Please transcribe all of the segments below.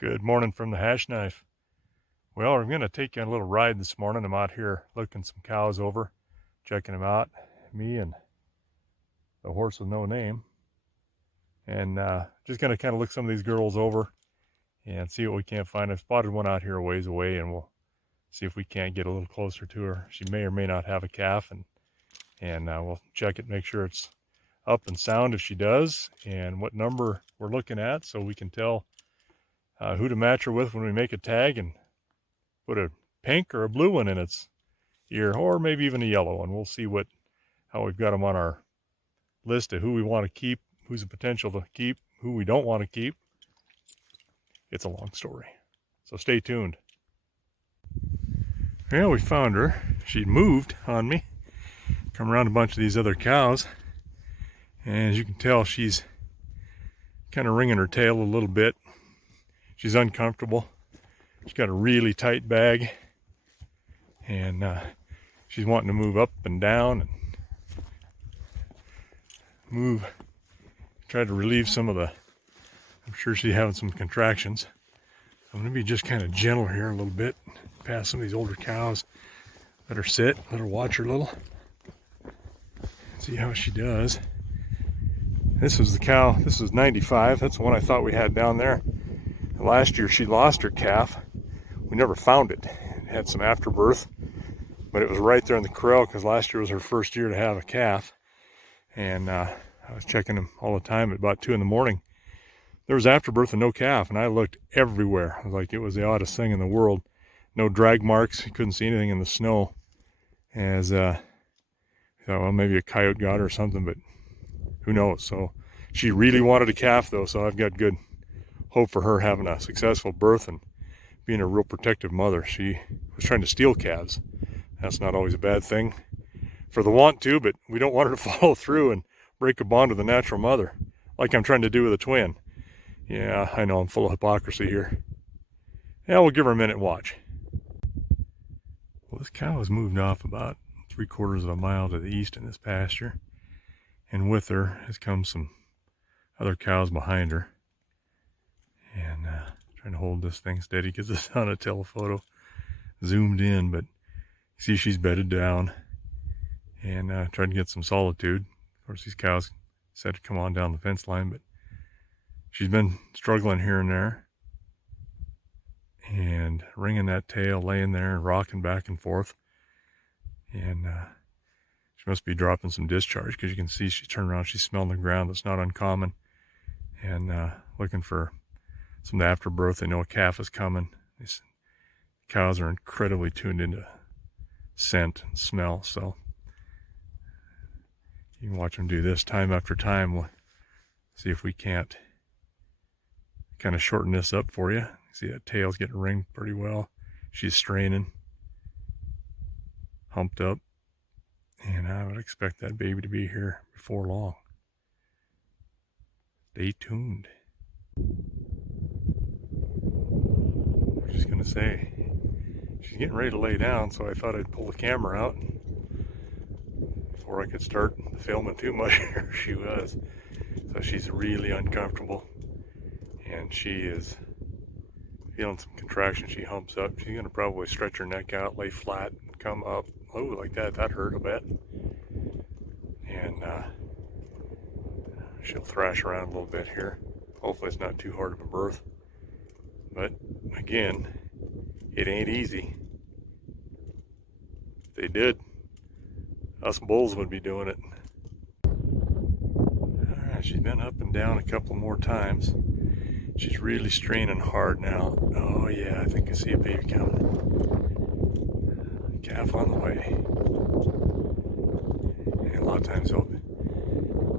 Good morning from the Hashknife. Well, I'm going to take you on a little ride this morning. I'm out here looking some cows over, checking them out. Me and the horse with no name. And just going to kind of look some of these girls over and see what we can't find. I've spotted one out here a ways away, and we'll see if we can't get a little closer to her. She may or may not have a calf, and we'll check it, make sure it's up and sound if she does, and what number we're looking at so we can tell who to match her with when we make a tag and put a pink or a blue one in its ear, or maybe even a yellow one. We'll see how we've got them on our list of who we want to keep, who's a potential to keep, who we don't want to keep. It's a long story, so stay tuned. Well, we found her. She'd moved on me, come around a bunch of these other cows, and as you can tell, she's kind of wringing her tail a little bit. She's uncomfortable. She's got a really tight bag, and she's wanting to move up and down and try to relieve some of I'm sure she's having some contractions. I'm going to be just kind of gentle here a little bit, past some of these older cows. Let her sit, let her watch her a little, see how she does. This was the cow, this was 95, that's the one I thought we had down there. Last year she lost her calf. We never found it. It had some afterbirth, but it was right there in the corral because last year was her first year to have a calf. And I was checking them all the time at about 2 in the morning. There was afterbirth and no calf, and I looked everywhere. I was like, it was the oddest thing in the world. No drag marks. You couldn't see anything in the snow. As I thought, well, maybe a coyote got her or something, but who knows? So she really wanted a calf, though, so I've got good hope for her having a successful birth and being a real protective mother. She was trying to steal calves. That's not always a bad thing for the want to, but we don't want her to follow through and break a bond with a natural mother, like I'm trying to do with a twin. Yeah, I know I'm full of hypocrisy here. Yeah, we'll give her a minute and watch. Well, this cow has moved off about 3/4 of a mile to the east in this pasture, and with her has come some other cows behind her. And trying to hold this thing steady because it's on a telephoto zoomed in, but you see she's bedded down and trying to get some solitude. Of course, these cows said to come on down the fence line, but she's been struggling here and there and wringing that tail, laying there and rocking back and forth. And she must be dropping some discharge because you can see she turned around, she's smelling the ground. That's not uncommon. And looking for some afterbirth. They know a calf is coming. These cows are incredibly tuned into scent and smell, so you can watch them do this time after time. We'll see if we can't kind of shorten this up for you. See that tail's getting ringed pretty well. She's straining, humped up, and I would expect that baby to be here before long. Stay tuned. I was just going to say, she's getting ready to lay down, so I thought I'd pull the camera out before I could start filming too much. Here she was. So she's really uncomfortable, and she is feeling some contraction. She humps up. She's going to probably stretch her neck out, lay flat, and come up. Oh, like that. That hurt a bit. And she'll thrash around a little bit here. Hopefully it's not too hard of a birth. But again, it ain't easy. If they did, us bulls would be doing it. Alright, she's been up and down a couple more times. She's really straining hard now. Oh yeah, I think I see a baby coming. Calf on the way. And a lot of times they'll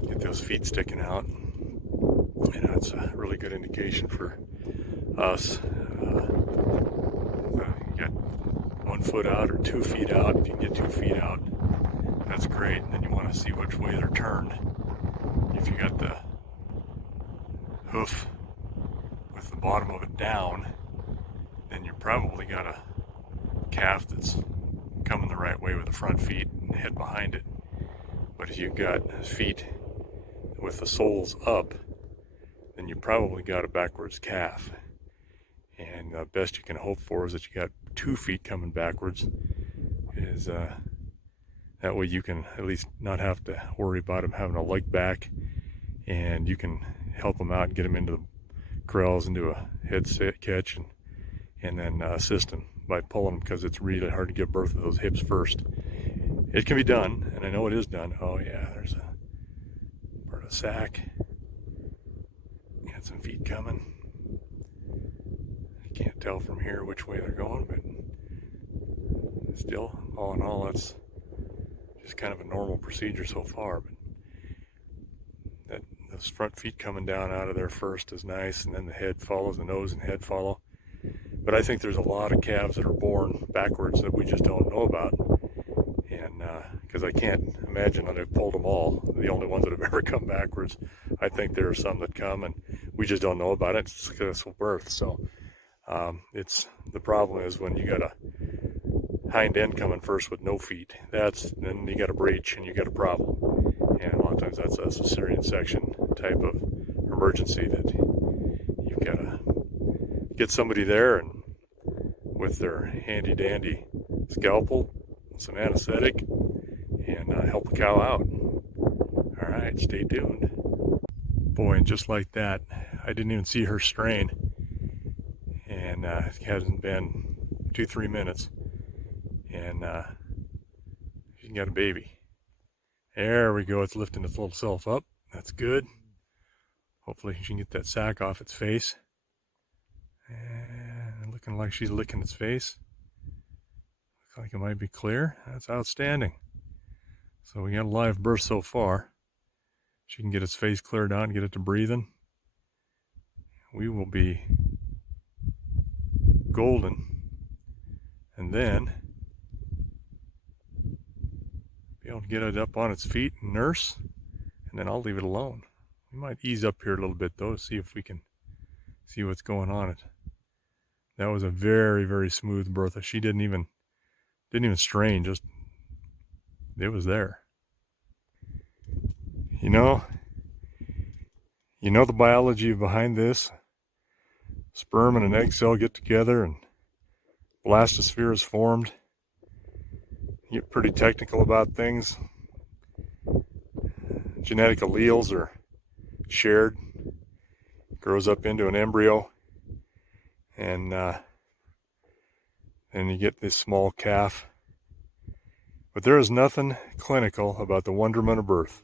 get those feet sticking out. And that's a really good indication for us. You got 1 foot out or 2 feet out. If you can get 2 feet out, that's great. And then you want to see which way they're turned. If you got the hoof with the bottom of it down, then you probably got a calf that's coming the right way with the front feet and the head behind it. But if you've got feet with the soles up, then you probably got a backwards calf. And the best you can hope for is that you got 2 feet coming backwards. Is that way you can at least not have to worry about them having a leg back, and you can help them out and get them into the corrals and do a head catch, and then assist them by pulling them, because it's really hard to give birth to those hips first. It can be done, and I know it is done. Oh yeah, there's a part of the sack. Got some feet coming. I can't tell from here which way they're going, but still, all in all, that's just kind of a normal procedure so far. But those front feet coming down out of there first is nice, and then the head follows, the nose and head follow. But I think there's a lot of calves that are born backwards that we just don't know about. And because I can't imagine that I've pulled them all, the only ones that have ever come backwards. I think there are some that come and we just don't know about it. It's successful birth. So it's the problem is when you got a hind end coming first with no feet, then you got a breech and you got a problem. And a lot of times that's a cesarean section type of emergency that you've got to get somebody there and with their handy dandy scalpel, some anesthetic, and help the cow out. All right, stay tuned. Boy, and just like that, I didn't even see her strain, and it hasn't been 2-3 minutes, and she got a baby. There we go. It's lifting its little self up. That's good. Hopefully she can get that sack off its face. And looking like she's licking its face. Looks like it might be clear. That's outstanding. So we got a live birth so far. She can get its face cleared out and get it to breathing. We will be golden. And then be able to get it up on its feet and nurse. And then I'll leave it alone. We might ease up here a little bit though, to see if we can see what's going on. That was a very, very smooth birth. She didn't even strain, just it was there. You know the biology behind this. Sperm and an egg cell get together and blastosphere is formed. You get pretty technical about things. Genetic alleles are shared. Grows up into an embryo, and then you get this small calf. But there is nothing clinical about the wonderment of birth.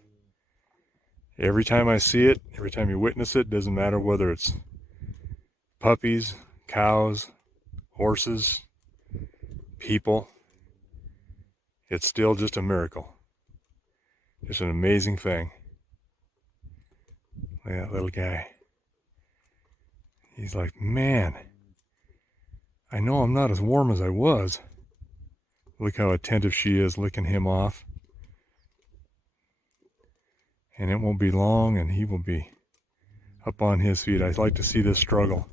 Every time I see it, every time you witness it, doesn't matter whether it's puppies, cows, horses, people, it's still just a miracle. Just an amazing thing. Look at that little guy. He's like, man, I know I'm not as warm as I was. Look how attentive she is, licking him off. And it won't be long and he will be up on his feet. I like to see this struggle.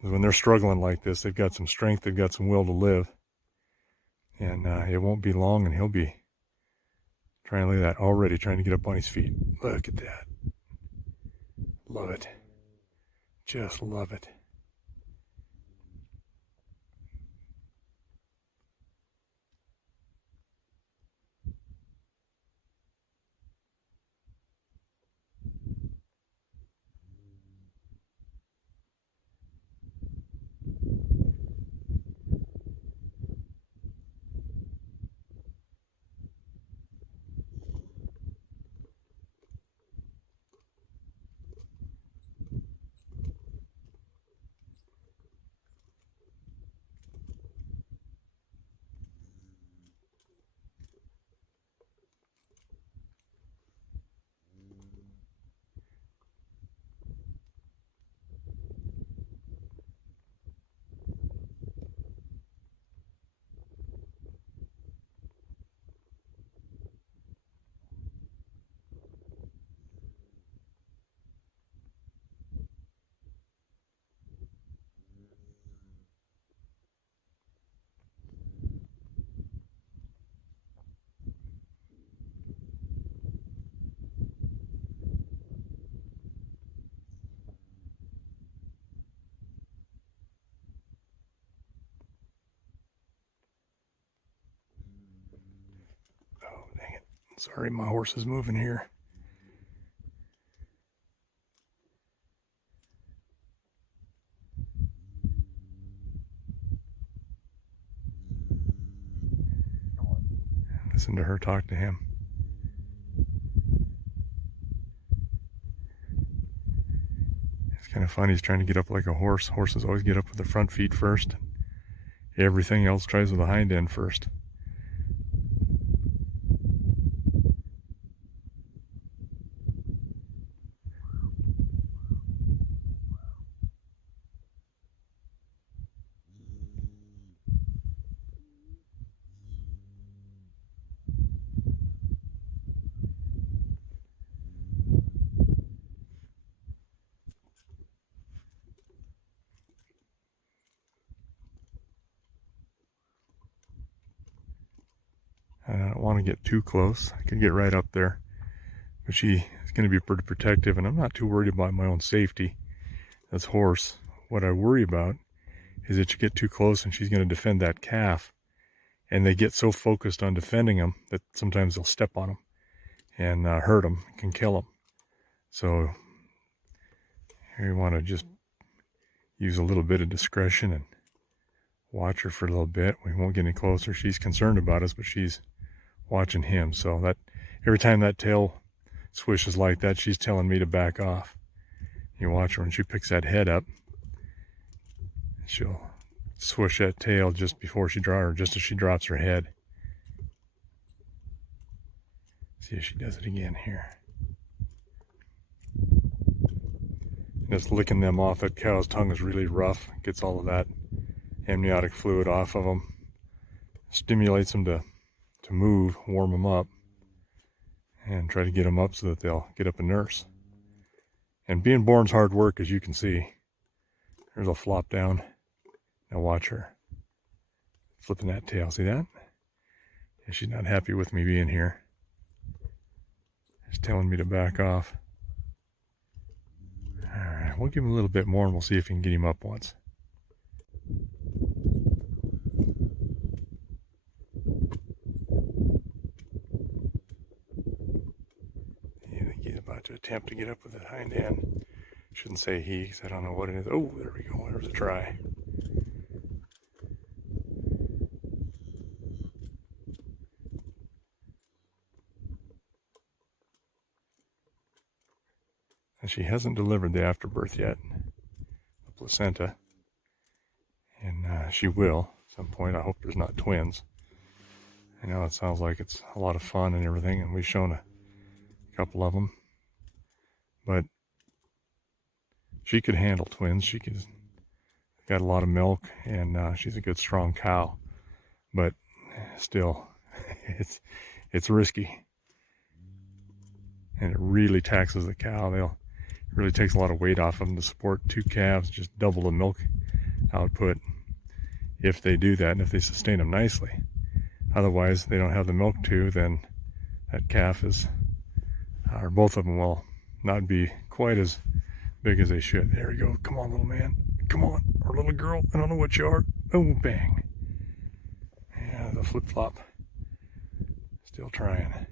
When they're struggling like this, they've got some strength, they've got some will to live. And it won't be long and he'll be trying to look at that already, trying to get up on his feet. Look at that. Love it. Just love it. Sorry, my horse is moving here. Listen to her talk to him. It's kind of fun. He's trying to get up like a horse. Horses always get up with the front feet first. Everything else tries with the hind end first. I don't want to get too close. I could get right up there. But she is going to be pretty protective, and I'm not too worried about my own safety as horse. What I worry about is that you get too close and she's going to defend that calf. And they get so focused on defending them that sometimes they'll step on them and hurt them, can kill them. So we want to just use a little bit of discretion and watch her for a little bit. We won't get any closer. She's concerned about us, but she's watching him. So that every time that tail swishes like that, she's telling me to back off. You watch her when she picks that head up, she'll swish that tail just before she drops, or just as she drops her head. See if she does it again here. Just licking them off. That cow's tongue is really rough. Gets all of that amniotic fluid off of them. Stimulates them to move, warm them up, and try to get them up so that they'll get up and nurse. And being born's hard work, as you can see. There's a flop down. Now watch her. Flipping that tail. See that? Yeah, she's not happy with me being here. She's telling me to back off. Alright, we'll give him a little bit more and we'll see if we can get him up once. He's about to attempt to get up with that hind end. Shouldn't say he, because I don't know what it is. Oh, there we go. There's a try. And she hasn't delivered the afterbirth yet, the placenta. And she will at some point. I hope there's not twins. I know it sounds like it's a lot of fun and everything, and we've shown a couple of them. But she could handle twins. She could, got a lot of milk, and she's a good, strong cow. But still, it's risky. And it really taxes the cow. It really takes a lot of weight off of them to support two calves, just double the milk output if they do that and if they sustain them nicely. Otherwise, they don't have the milk to, then that calf is, or both of them will not be quite as big as they should. There we go. Come on, little man. Come on. Or little girl. I don't know what you are. Oh, bang. Yeah, the flip-flop. Still trying.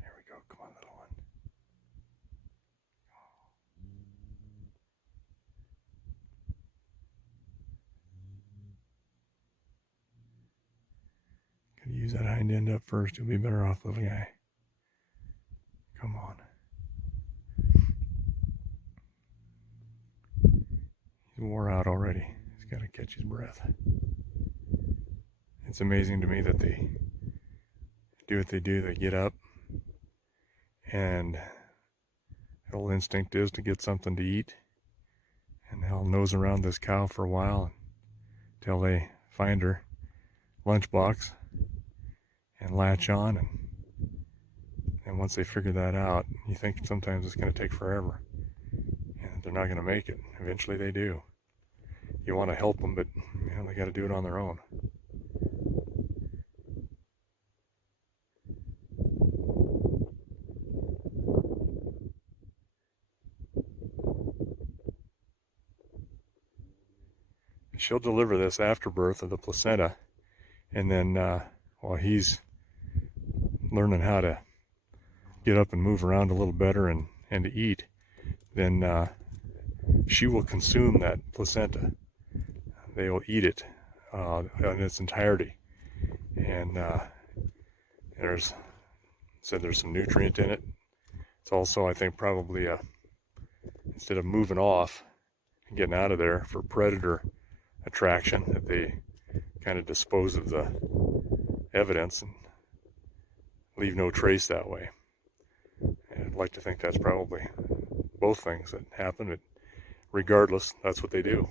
There we go. Come on, little one. Could use that hind end up first. You'll be better off, little guy. Come on. He's wore out already. He's got to catch his breath. It's amazing to me that they do what they do. They get up, and the whole instinct is to get something to eat, and they'll nose around this cow for a while until they find her lunchbox and latch on, and once they figure that out, you think sometimes it's going to take forever and they're not going to make it. Eventually they do. You want to help them, but they got to do it on their own. she'll deliver this afterbirth of the placenta, and then while he's learning how to get up and move around a little better and to eat, then she will consume that placenta. They'll eat it in its entirety, and there's some nutrient in it. It's also, I think, probably instead of moving off and getting out of there for predator attraction, that they kind of dispose of the evidence and leave no trace that way. And I'd like to think that's probably both things that happen, but regardless, that's what they do.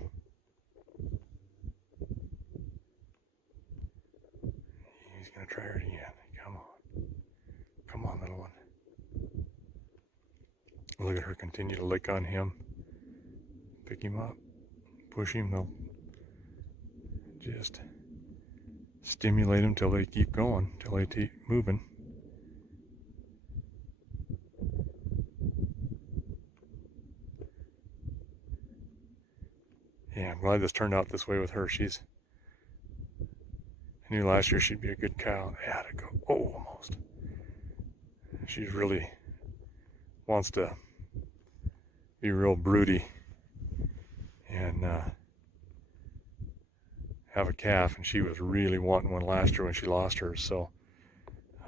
He's going to try her again. Come on. Come on, little one. Look at her continue to lick on him. Pick him up. Push him. They'll just stimulate them till they keep going, till they keep moving. Yeah, I'm glad this turned out this way with her. I knew last year she'd be a good cow. Yeah, to go. Oh, almost. She really wants to be real broody and have a calf, and she was really wanting one last year when she lost hers. So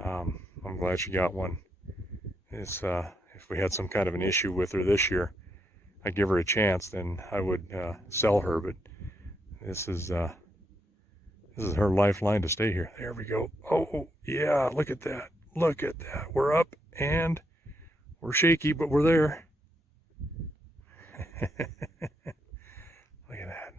I'm glad she got one. If we had some kind of an issue with her this year, I'd give her a chance, then I would sell her. But this is her lifeline to stay here. There we go. Oh yeah, look at that. Look at that. We're up and we're shaky, but we're there. Look at that.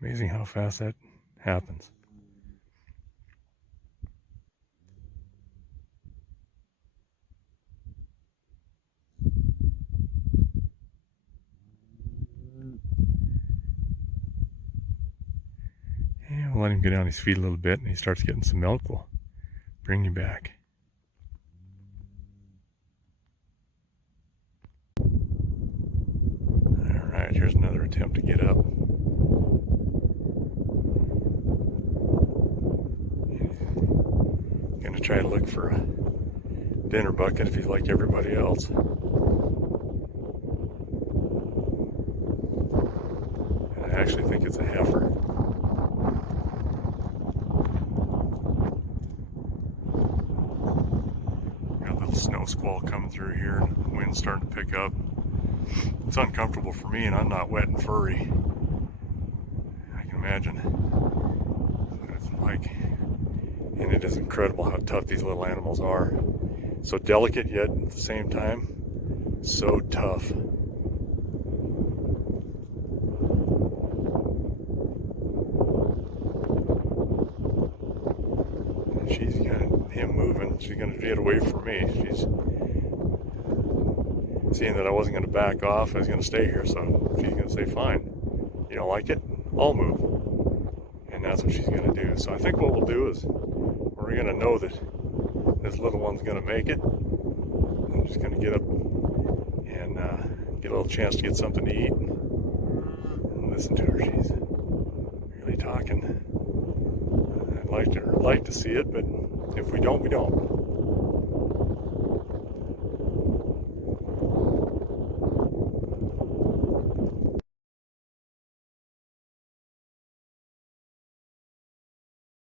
Amazing how fast that happens. And we'll let him get on his feet a little bit, and he starts getting some milk. We'll bring you back. All right, here's another attempt to get up. Gonna try to look for a dinner bucket if he's like everybody else. And I actually think it's a heifer. Got a little snow squall coming through here, and the wind's starting to pick up. It's uncomfortable for me, and I'm not wet and furry. I can imagine what it's like. And it is incredible how tough these little animals are. So delicate, yet at the same time, so tough. She's got him moving. She's going to get away from me. She's seeing that I wasn't going to back off. I was going to stay here, so she's going to say, fine. You don't like it? I'll move. And that's what she's going to do. So I think what we'll do is we're going to know that this little one's going to make it. I'm just going to get up and get a little chance to get something to eat and listen to her. She's really talking. I'd like to see it, but if we don't, we don't.